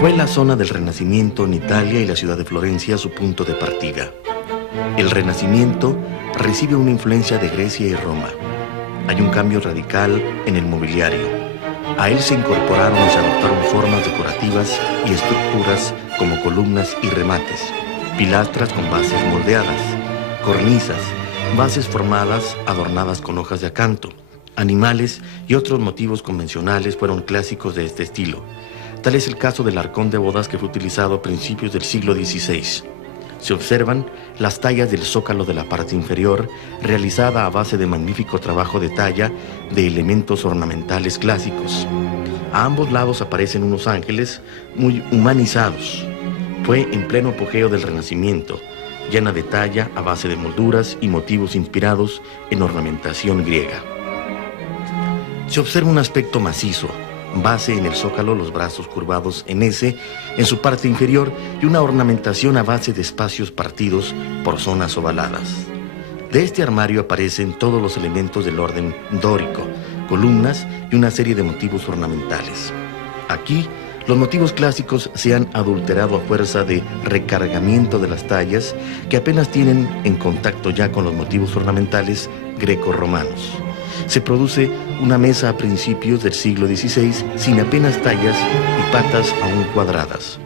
Fue la zona del Renacimiento en Italia y la ciudad de Florencia su punto de partida. El Renacimiento recibe una influencia de Grecia y Roma. Hay un cambio radical en el mobiliario. A él se incorporaron y se adoptaron formas decorativas y estructuras como columnas y remates, pilastras con bases moldeadas, cornisas, bases formadas adornadas con hojas de acanto, animales y otros motivos convencionales fueron clásicos de este estilo. Tal es el caso del arcón de bodas que fue utilizado a principios del siglo XVI. Se observan las tallas del zócalo de la parte inferior, realizada a base de magnífico trabajo de talla de elementos ornamentales clásicos. A ambos lados aparecen unos ángeles muy humanizados. Fue en pleno apogeo del Renacimiento, llena de talla a base de molduras y motivos inspirados en ornamentación griega. Se observa un aspecto macizo, base en el zócalo, los brazos curvados en S en su parte inferior y una ornamentación a base de espacios partidos por zonas ovaladas. De este armario aparecen todos los elementos del orden dórico, columnas y una serie de motivos ornamentales. Aquí, los motivos clásicos se han adulterado a fuerza de recargamiento de las tallas que apenas tienen en contacto ya con los motivos ornamentales greco-romanos. Se produce una mesa a principios del siglo XVI sin apenas tallas y patas aún cuadradas.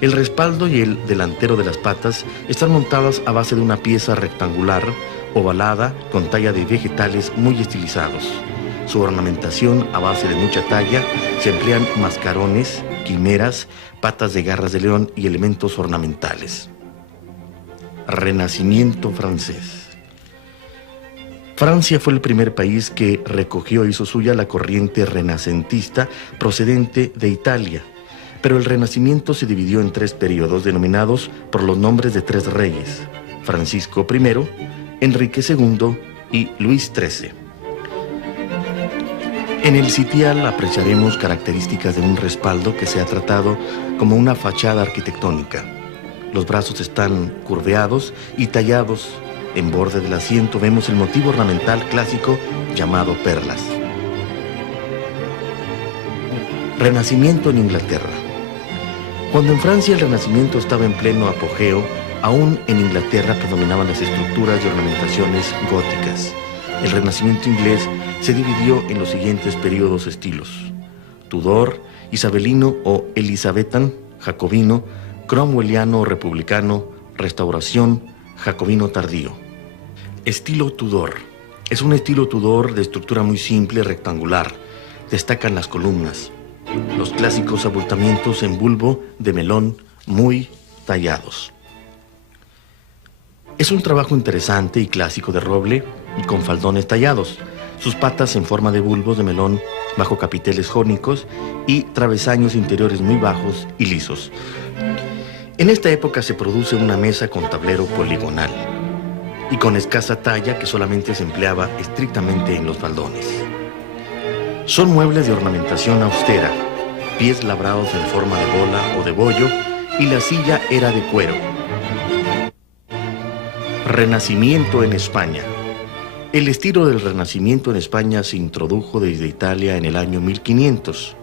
El respaldo y el delantero de las patas están montadas a base de una pieza rectangular, ovalada, con talla de vegetales muy estilizados. Su ornamentación a base de mucha talla se emplean mascarones, quimeras, patas de garras de león y elementos ornamentales. Renacimiento francés. Francia fue el primer país que recogió e hizo suya la corriente renacentista procedente de Italia, pero el Renacimiento se dividió en tres periodos denominados por los nombres de tres reyes: Francisco I, Enrique II y Luis XIII. En el sitial apreciaremos características de un respaldo que se ha tratado como una fachada arquitectónica. Los brazos están curveados y tallados. En borde del asiento vemos el motivo ornamental clásico llamado perlas. Renacimiento en Inglaterra. Cuando en Francia el Renacimiento estaba en pleno apogeo, aún en Inglaterra predominaban las estructuras y ornamentaciones góticas. El Renacimiento inglés se dividió en los siguientes periodos estilos: Tudor, Isabelino o Elisabetan, Jacobino, Cromwelliano o Republicano, Restauración, Jacobino tardío. Estilo Tudor. Es un estilo Tudor de estructura muy simple, rectangular. Destacan las columnas. Los clásicos abultamientos en bulbo de melón muy tallados. Es un trabajo interesante y clásico de roble y con faldones tallados. Sus patas en forma de bulbos de melón bajo capiteles jónicos y travesaños interiores muy bajos y lisos. En esta época se produce una mesa con tablero poligonal y con escasa talla que solamente se empleaba estrictamente en los faldones. Son muebles de ornamentación austera, pies labrados en forma de bola o de bollo y la silla era de cuero. Renacimiento en España. El estilo del Renacimiento en España se introdujo desde Italia en el año 1500.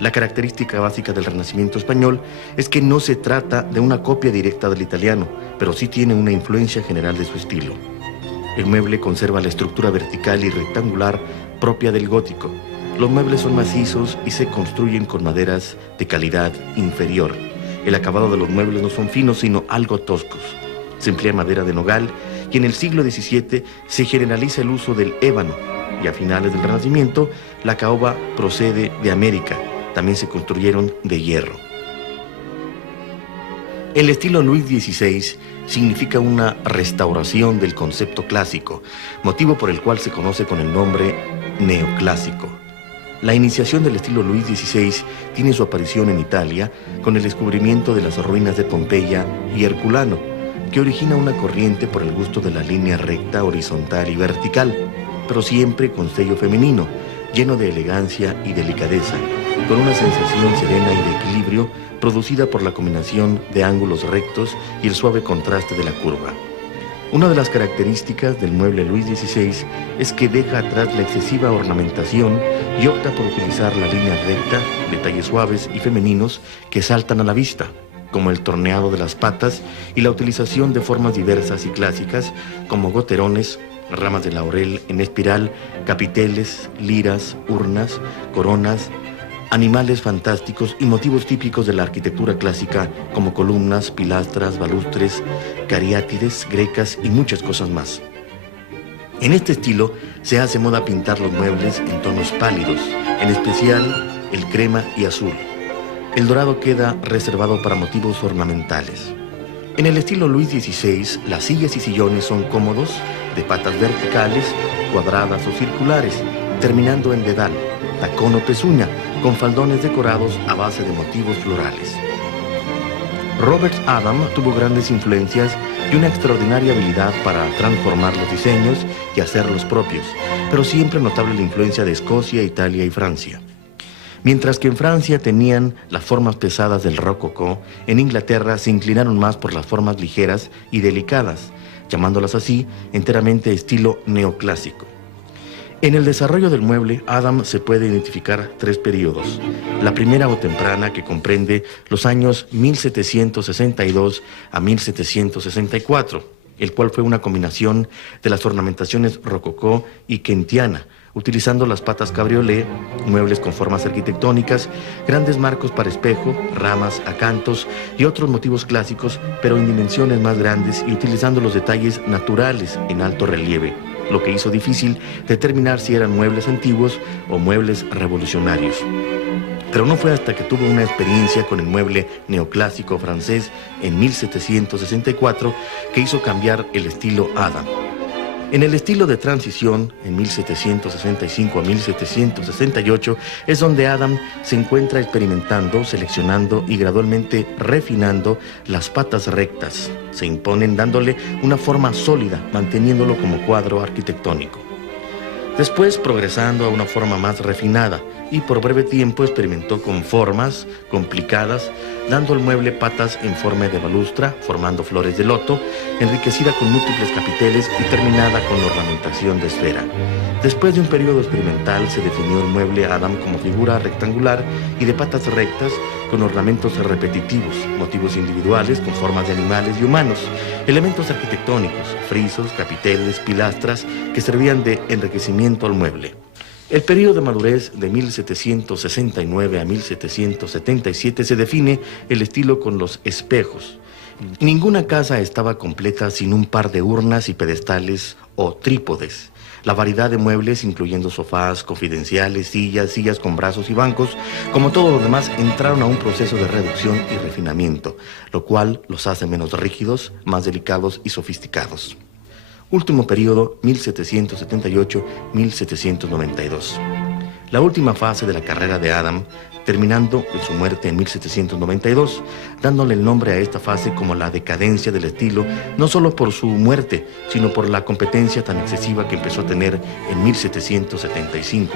La característica básica del Renacimiento español es que no se trata de una copia directa del italiano, pero sí tiene una influencia general de su estilo. El mueble conserva la estructura vertical y rectangular propia del gótico. Los muebles son macizos y se construyen con maderas de calidad inferior. El acabado de los muebles no son finos, sino algo toscos. Se emplea madera de nogal y en el siglo XVII se generaliza el uso del ébano, y a finales del Renacimiento la caoba procede de América. También se construyeron de hierro. El estilo Luis XVI significa una restauración del concepto clásico, motivo por el cual se conoce con el nombre neoclásico. La iniciación del estilo Luis XVI tiene su aparición en Italia con el descubrimiento de las ruinas de Pompeya y Herculano, que origina una corriente por el gusto de la línea recta, horizontal y vertical, pero siempre con sello femenino, lleno de elegancia y delicadeza, con una sensación serena y de equilibrio producida por la combinación de ángulos rectos y el suave contraste de la curva. Una de las características del mueble Luis XVI es que deja atrás la excesiva ornamentación y opta por utilizar la línea recta detalles suaves y femeninos que saltan a la vista, como el torneado de las patas y la utilización de formas diversas y clásicas como goterones, ramas de laurel en espiral, capiteles, liras, urnas, coronas, animales fantásticos y motivos típicos de la arquitectura clásica como columnas, pilastras, balustres, cariátides grecas y muchas cosas más. En este estilo se hace moda pintar los muebles en tonos pálidos, en especial el crema y azul. El dorado queda reservado para motivos ornamentales. En el estilo Luis XVI, las sillas y sillones son cómodos, de patas verticales, cuadradas o circulares, terminando en dedal, tacón o pezuña, con faldones decorados a base de motivos florales. Robert Adam tuvo grandes influencias y una extraordinaria habilidad para transformar los diseños y hacerlos propios, pero siempre notable la influencia de Escocia, Italia y Francia. Mientras que en Francia tenían las formas pesadas del rococó, en Inglaterra se inclinaron más por las formas ligeras y delicadas, llamándolas así enteramente estilo neoclásico. En el desarrollo del mueble, Adam se puede identificar tres periodos. La primera o temprana, que comprende los años 1762 a 1764, el cual fue una combinación de las ornamentaciones rococó y kentiana, utilizando las patas cabriolé, muebles con formas arquitectónicas, grandes marcos para espejo, ramas, acantos y otros motivos clásicos, pero en dimensiones más grandes y utilizando los detalles naturales en alto relieve, lo que hizo difícil determinar si eran muebles antiguos o muebles revolucionarios. Pero no fue hasta que tuvo una experiencia con el mueble neoclásico francés en 1764 que hizo cambiar el estilo Adam. En el estilo de transición, en 1765 a 1768, es donde Adam se encuentra experimentando, seleccionando y gradualmente refinando las patas rectas. Se imponen dándole una forma sólida, manteniéndolo como cuadro arquitectónico. Después progresando a una forma más refinada y por breve tiempo experimentó con formas complicadas, dando al mueble patas en forma de balustra, formando flores de loto, enriquecida con múltiples capiteles y terminada con ornamentación de esfera. Después de un periodo experimental se definió el mueble Adam como figura rectangular y de patas rectas con ornamentos repetitivos, motivos individuales con formas de animales y humanos, elementos arquitectónicos, frisos, capiteles, pilastras que servían de enriquecimiento al mueble. El periodo de madurez de 1769 a 1777 se define el estilo con los espejos. Ninguna casa estaba completa sin un par de urnas y pedestales o trípodes. La variedad de muebles, incluyendo sofás, confidenciales, sillas con brazos y bancos, como todo lo demás, entraron a un proceso de reducción y refinamiento, lo cual los hace menos rígidos, más delicados y sofisticados. Último periodo, 1778-1792. La última fase de la carrera de Adam, terminando en su muerte en 1792, dándole el nombre a esta fase como la decadencia del estilo, no solo por su muerte, sino por la competencia tan excesiva que empezó a tener en 1775,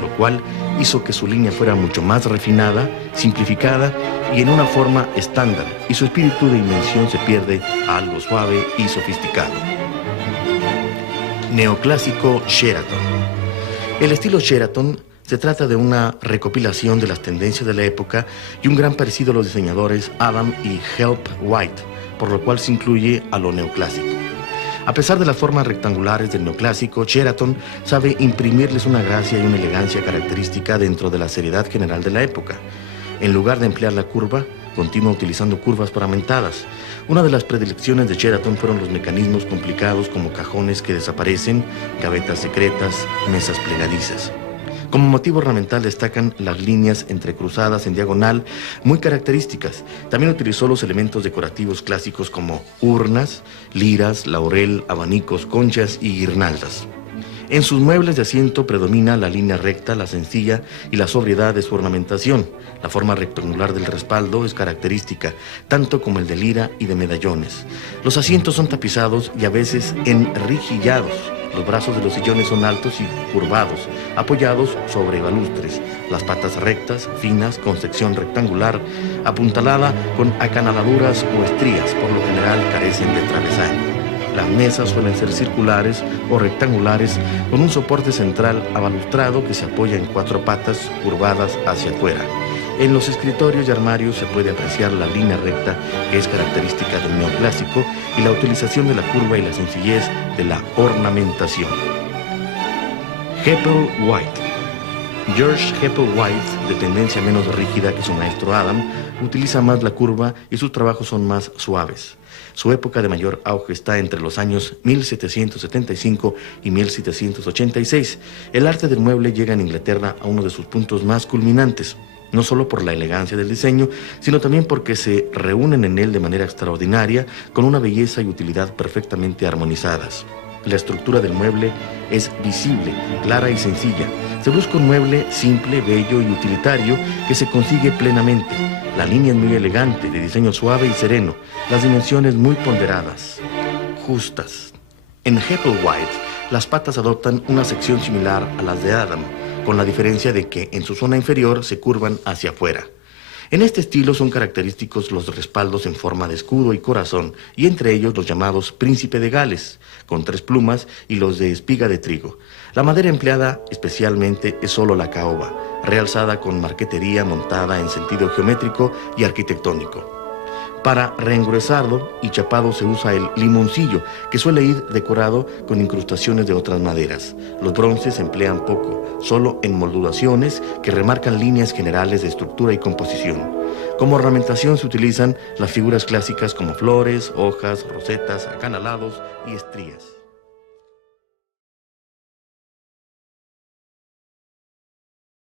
lo cual hizo que su línea fuera mucho más refinada, simplificada y en una forma estándar, y su espíritu de invención se pierde a algo suave y sofisticado. Neoclásico Sheraton. El estilo Sheraton se trata de una recopilación de las tendencias de la época y un gran parecido a los diseñadores Adam y Help White, por lo cual se incluye a lo neoclásico. A pesar de las formas rectangulares del neoclásico, Sheraton sabe imprimirles una gracia y una elegancia característica dentro de la seriedad general de la época. En lugar de emplear la curva, continúa utilizando curvas paramentadas. Una de las predilecciones de Sheraton fueron los mecanismos complicados como cajones que desaparecen, gavetas secretas, mesas plegadizas. Como motivo ornamental destacan las líneas entrecruzadas en diagonal, muy características. También utilizó los elementos decorativos clásicos como urnas, liras, laurel, abanicos, conchas y guirnaldas. En sus muebles de asiento predomina la línea recta, la sencilla y la sobriedad de su ornamentación. La forma rectangular del respaldo es característica, tanto como el de lira y de medallones. Los asientos son tapizados y a veces enrijillados. Los brazos de los sillones son altos y curvados, apoyados sobre balustres. Las patas rectas, finas, con sección rectangular, apuntalada con acanaladuras o estrías, por lo general carecen de travesaño. Las mesas suelen ser circulares o rectangulares con un soporte central abalustrado que se apoya en cuatro patas curvadas hacia afuera. En los escritorios y armarios se puede apreciar la línea recta que es característica del neoclásico y la utilización de la curva y la sencillez de la ornamentación. Hepplewhite. George Hepplewhite, de tendencia menos rígida que su maestro Adam, utiliza más la curva y sus trabajos son más suaves. Su época de mayor auge está entre los años 1775 y 1786. El arte del mueble llega en Inglaterra a uno de sus puntos más culminantes, no solo por la elegancia del diseño, sino también porque se reúnen en él de manera extraordinaria, con una belleza y utilidad perfectamente armonizadas. La estructura del mueble es visible, clara y sencilla. Se busca un mueble simple, bello y utilitario que se consigue plenamente. La línea es muy elegante, de diseño suave y sereno, las dimensiones muy ponderadas, justas. En Hepplewhite, las patas adoptan una sección similar a las de Adam, con la diferencia de que en su zona inferior se curvan hacia afuera. En este estilo son característicos los respaldos en forma de escudo y corazón, y entre ellos los llamados Príncipe de Gales, con 3 plumas, y los de espiga de trigo. La madera empleada especialmente es solo la caoba, realzada con marquetería montada en sentido geométrico y arquitectónico. Para reengruesarlo y chapado se usa el limoncillo, que suele ir decorado con incrustaciones de otras maderas. Los bronces se emplean poco, solo en molduraciones que remarcan líneas generales de estructura y composición. Como ornamentación se utilizan las figuras clásicas como flores, hojas, rosetas, acanalados y estrías.